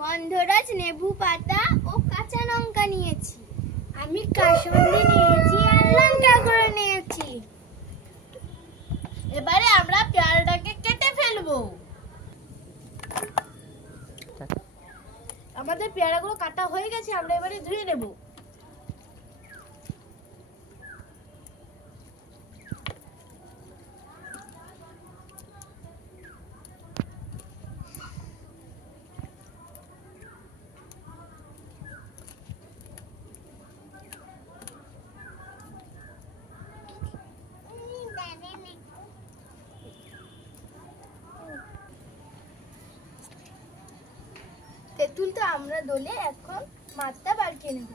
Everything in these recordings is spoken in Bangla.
গন্ধরাজ লেবু পাতা ও কাঁচা লঙ্কা নিয়েছি। আমি কাসুন্দি নিয়েছি আর লঙ্কা গুঁড়ো নিয়েছি। এবারে আমরা পেয়ারাটাকে কেটে ফেলবো। আমাদের পেয়ারাগুলো কাটা হয়ে গেছে, আমরা এবারে ধুয়ে নেব। তেঁতুলটা আমরা দলে এখন মাত্রা বাড়িয়ে নেব।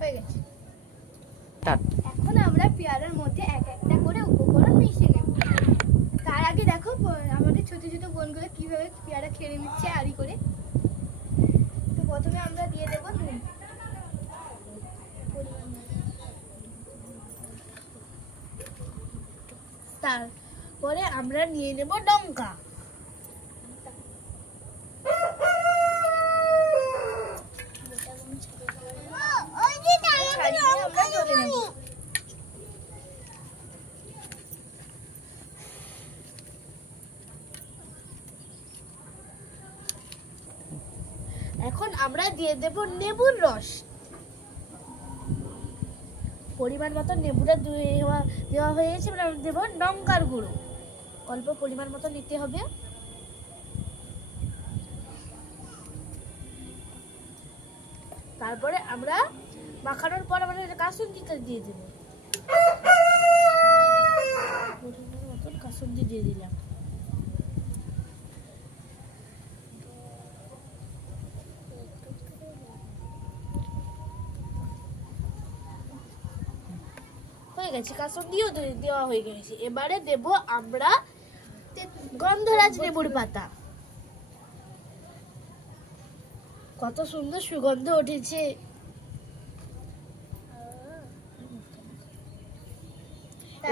হয়ে গেছে। এখন আমরা পেয়ারার মধ্যে এক একটা করে উপকরণ মিশিয়ে নেব। তার আগে দেখো আমাদের ছোট ছোট বোনগুলো কিভাবে পেয়ারা খেয়ে নিচ্ছে আড়ি করে। তো প্রথমে আমরা দিয়ে দেবো নুন, তারপরে আমরা নিয়ে নেব লঙ্কা, এখন আমরা দিয়ে দেব লেবুর রস। পরিমাণ মতো লেবুটা দেওয়া হয়ে গেছে, আমরা দেব লঙ্কার গুঁড়ো, অল্প পরিমাণ মতো নিতে হবে। তারপরে আমরা মাখানোর পর আমরা কাসুন্দিটা দিয়ে দেব। পরিমাণ মতন কাসুন্দি দিয়ে দিলাম। হয়ে গেছে, কাসুন্দিও দেওয়া হয়ে গেছে। এবারে দেব আমরা গন্ধরাজ লেবুর পাতা। কত সুন্দর সুগন্ধ উঠেছে।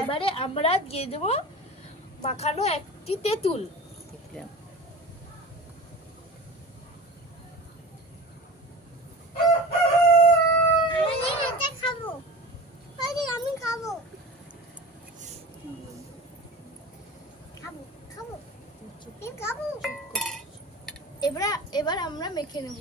এবারে আমরা দিয়ে দেব মাখানো একটি তেঁতুল। এবার আমরা মেখে নেব।